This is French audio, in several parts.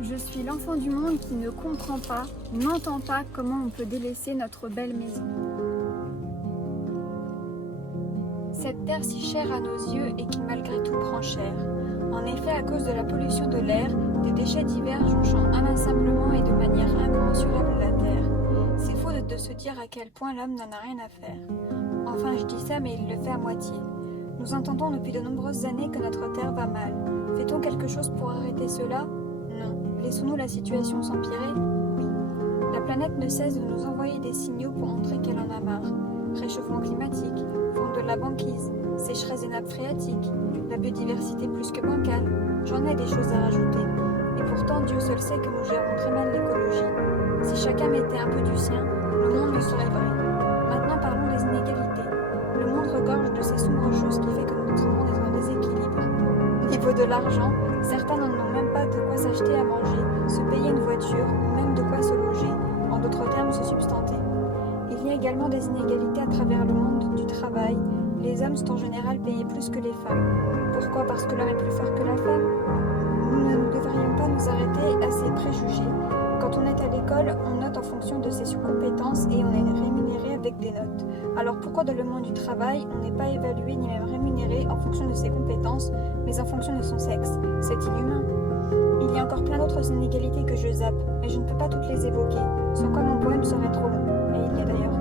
Je suis l'enfant du monde qui ne comprend pas, n'entend pas comment on peut délaisser notre belle maison. Cette terre si chère à nos yeux et qui malgré tout prend cher. En effet, à cause de la pollution de l'air, des déchets divers jonchant inlassablement et de manière incommensurable la terre. C'est faux de se dire à quel point l'homme n'en a rien à faire. Enfin, je dis ça, mais il le fait à moitié. Nous entendons depuis de nombreuses années que notre terre va mal. Fait-on quelque chose pour arrêter cela ? Non. Laissons-nous la situation s'empirer ? Oui. La planète ne cesse de nous envoyer des signaux pour montrer qu'elle en a marre. Réchauffement climatique, fonte de la banquise, sécheresse des nappes phréatiques, la biodiversité plus que bancale. J'en ai des choses à rajouter. Et pourtant, Dieu seul sait que nous gérons très mal l'écologie. Si chacun mettait un peu du sien, le monde ne serait vrai. Maintenant, parlons des inégalités. Le monde regorge de ces sombres choses qui fait que notre monde est en déséquilibre. Au niveau de l'argent, certains n'en ont même pas de quoi s'acheter à manger, se payer une voiture, ou même de quoi se loger, en d'autres termes se substanter. Il y a également des inégalités à travers le monde du travail. Les hommes sont en général payés plus que les femmes. Pourquoi ? Parce que l'homme est plus fort que la femme ? Nous ne devrions pas nous arrêter à ces préjugés. Quand on est à l'école, on note en fonction de ses compétences et on est rémunéré avec des notes. Alors pourquoi dans le monde du travail, on n'est pas évalué ni même rémunéré en fonction de ses compétences, mais en fonction de son sexe ? C'est inhumain. Il y a encore plein d'autres inégalités que je zappe, mais je ne peux pas toutes les évoquer, sans quoi mon poème serait trop long. Et il y a d'ailleurs.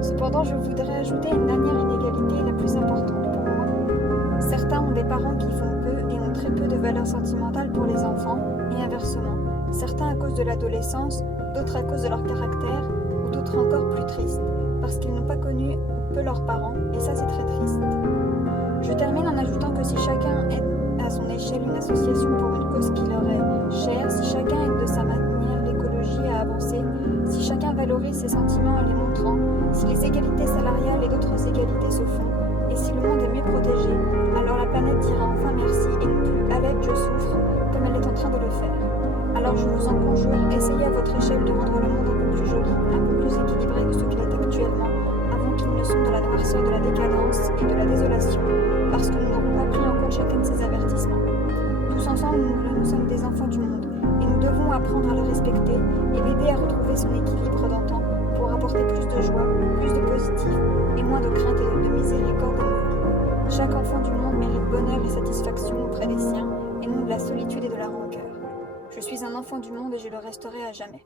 Cependant, je voudrais ajouter une dernière inégalité, la plus importante pour moi. Certains ont des parents qui font peu et ont très peu de valeur sentimentale pour les enfants, et inversement. Certains à cause de l'adolescence, d'autres à cause de leur caractère, ou d'autres encore plus tristes, parce qu'ils n'ont pas connu peu leurs parents, et ça c'est très triste. Je termine en ajoutant que si chacun aide à son échelle une association pour une cause qui leur est chère, si chacun aide de sa manière l'écologie à avancer, si chacun valorise ses sentiments en les montrant, si les égalités salariales et d'autres égalités se font, et si le monde est mieux protégé, alors la planète dira enfin merci et non plus « Alec, je souffre » comme elle est en train de le faire. Alors je vous en conjure, essayez à votre échelle de rendre le monde un peu plus joli, un peu plus équilibré que ce qu'il est actuellement, avant qu'il ne sonde de la noirceur de la décadence et de la désolation, parce que nous n'aurons pas pris en compte chacun de ces avertissements. Tous ensemble, nous sommes des enfants du monde, et nous devons apprendre à le respecter et l'aider à retrouver son équilibre d'antan pour apporter plus de joie, plus de positif, et moins de crainte et de miséricorde dans nos vies. Chaque enfant du monde mérite bonheur et satisfaction auprès des siens, et non de la solitude et de la rancœur. Je suis un enfant du monde et je le resterai à jamais.